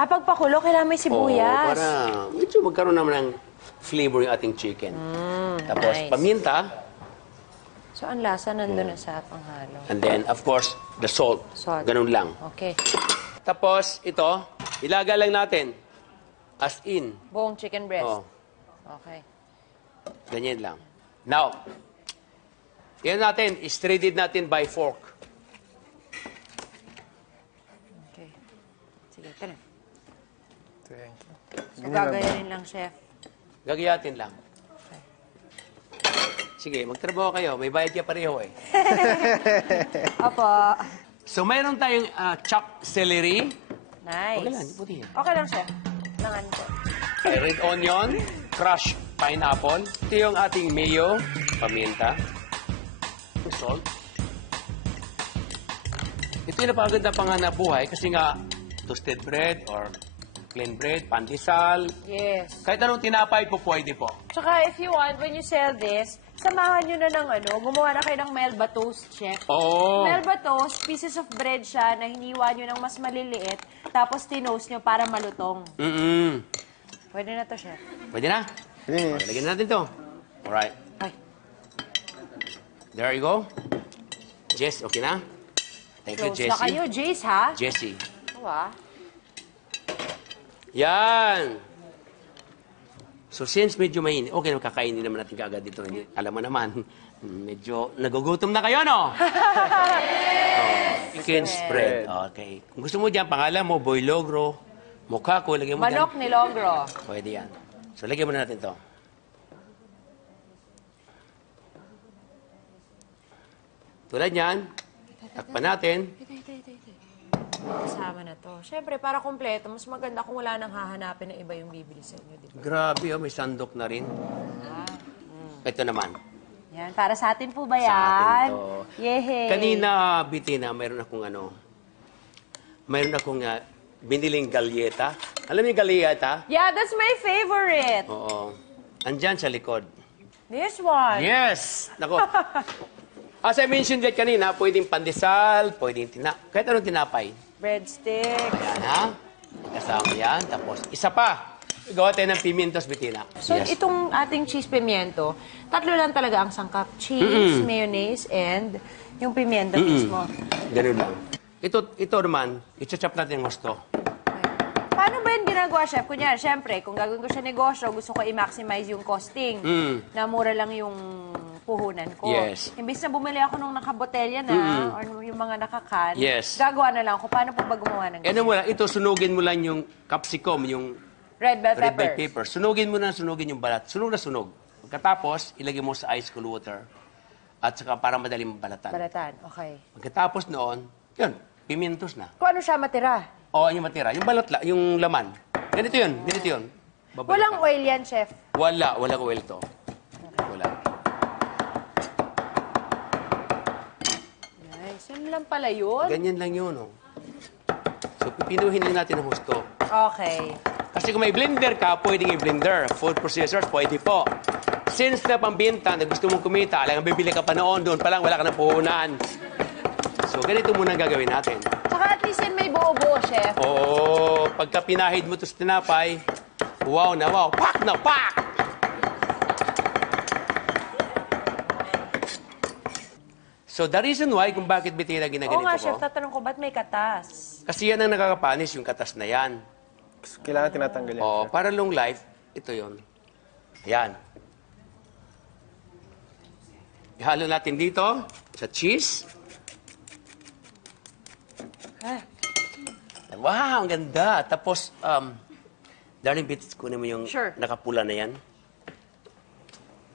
Pagpakulo, kailangan may sibuyas. Para medyo magkaroon naman ng flavor yung ating chicken. Tapos, nice. paminta. So, ang lasa nandun na sa panghalo. And then, of course, the salt. Salt. Ganun lang. Okay. Tapos, ito, ilaga lang natin. As in. Buong chicken breast. Oh, Okay. ganyan lang. Now, yan natin, shredded natin by fork. Okay. Sige, tara. Thank you. So, gagayanin lang, chef. Gagayatin lang. Sige, magtrabaho kayo. May bayad kayo pareho eh. Opo. So, mayroon tayong chopped celery. Nice. Okay lang, puti yan. Okay lang, chef. Nangan ko. Red onion, crushed pineapple. Ito yung ating mayo, paminta, salt. Ito yung napaganda panganap buhay kasi nga toasted bread or plain bread, pandesal. Yes. Kahit anong tinapay po, pwede po. Tsaka, if you want, when you sell this, samahan nyo na ng gumawa na kayo ng Melba toast, chef. Oo. Melba toast, pieces of bread siya na hiniwa nyo ng mas maliliit, tapos tinost nyo para malutong. Pwede na to, chef. Pwede na? Yes. Okay, lagyan natin to. Alright. Ay. There you go. Jess, okay na? Thank you, Close na Jessie. kayo, Jace, ha? Jessie. Wow. Yan. So, since medyo mainit, okay, kakainin naman natin kaagad dito. Hindi, alam mo naman, medyo nagugutom na kayo, no? Chicken spread. Okay. Kung gusto mo dyan, pangalan mo, Boy Logro, Mokako, lagyan mo Manok ni Logro. Pwede yan. So, lagyan mo na natin to. Tulad yan, takpan natin. Kasama na to. Siyempre, para kompleto, mas maganda kung wala nang hahanapin na iba yung bibili sa inyo, di ba? Grabe, oh, may sandok na rin. Ito naman. Yan, para sa atin po ba Sa yan? atin to. Yehey. Kanina, Bitina, mayroon akong biniling galyeta. Alam mo yung galyeta? Yeah, that's my favorite. Oo. Andyan sa likod. This one. Yes! Nako. As I mentioned that kanina, pwedeng pandesal, pwedeng kahit anong tinapay. Breadstick. Ayan, ha? Kasama yan. Tapos, isa pa. Gawa tayo ng pimientos, Bitina. So, itong ating cheese pimiento, tatlo lang talaga ang sangkap. Cheese, mayonnaise, and yung pimiento mismo. Ganun lang. Ito naman, i-chop natin yung gusto. Paano ba yun ginagawa, chef? Kunyari, syempre, kung gagawin ko siya negosyo, gusto ko i-maximize yung costing. Na mura lang yung puhunan ko. Yes. Imbis na bumili ako nung nakabotelya na, or yung mga nakakan, Yes. gagawa na lang ako. Paano po ba gumawa ng Ano mo lang, ito, sunugin mo lang yung capsicum, yung red bell red bell peppers? pepper. Sunugin mo na, sunugin yung balat. Sunog na sunog. Pagkatapos, ilagay mo sa ice cool water. At saka para madaling balatan. Balatan, okay. Pagkatapos noon, yun, pimientos na. Kung ano siya matira? O, yung matira. Yung balat, yung laman. Ganito yun, ganito yun. Babalikan. Walang oil yan, chef. Walang oil to. Wala. Nice. Yun lang pala yun. Ganyan lang yun, oh. So, pipinuhin lang natin ang husto. Okay. Kasi kung may blender ka, pwedeng i-blender. Food processors, pwede po. Since na pambenta, na gusto mong kumita, alang bibili ka pa noon, doon pa lang, wala ka na puhunan. So, ganito muna ang gagawin natin. Saka at least yan may buo-buo, chef. Oo, pagka pinahid mo ito sa tinapay, wow na wow, pak na pak! So, the reason why kung bakit Bitina Oo ginaganito nga, ko, chef, tatanong ko, ba't may katas? kasi yan ang nakakapanis, yung katas na yan. Kailangan tinatanggal yan. O, para long life, ito yon. Ayan. Ihalo natin dito sa cheese. Wow, ang ganda. Tapos, darling bits, kunin mo yung Sure. nakapula na yan.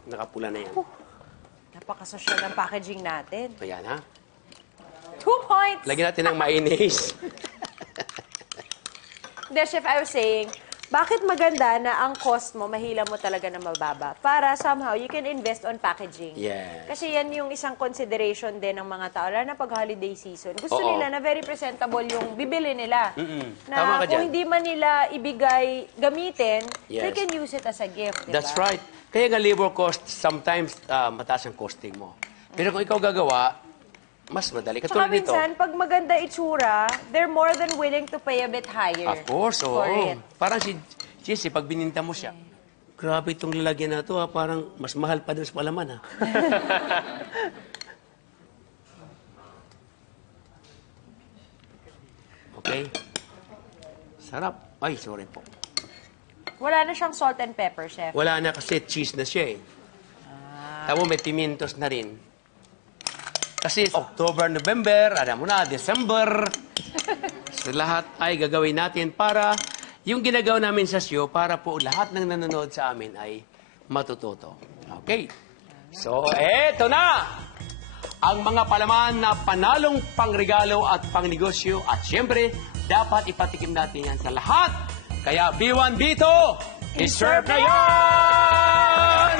Nakapula na yan. Napakasosyal ng packaging natin. Ayan, ha? 2 points! Lagyan natin ng mayonnaise. Hindi, chef, I was saying, bakit maganda na ang cost mo, mahila mo talaga na mababa? Para somehow, you can invest on packaging. Yes. Kasi yan yung isang consideration din ng mga tao, lalo na pag holiday season. Gusto Oo. nila na very presentable yung bibili nila. Na Tama ka kung dyan. hindi man nila ibigay, gamitin, they Yes. can use it as a gift, diba? That's right. Kaya nga labor cost, sometimes mataas ang costing mo. Pero kung ikaw gagawa, mas madali. Tsaka Katulad nito. minsan, pag maganda itsura, they're more than willing to pay a bit higher. Of course, oo. for it. Parang si Chissy, pag bininta mo siya, grabe itong lalagyan na to, parang mas mahal pa doon sa palaman, ha? Okay. Sarap. Ay, sorry po. Wala na siyang salt and pepper, chef. Wala na kasi cheese na siya eh. Tamo may pimientos na rin. Kasi October, November, alam mo na, December. So lahat ay gagawin natin para yung ginagawa namin sa show para po lahat ng nanonood sa amin ay matututo. Okay. So, eto na! Ang mga palaman na panalong pangregalo at pangnegosyo at siyempre, dapat ipatikim natin yan sa lahat. Kaya B1 Bito, iserve na yan!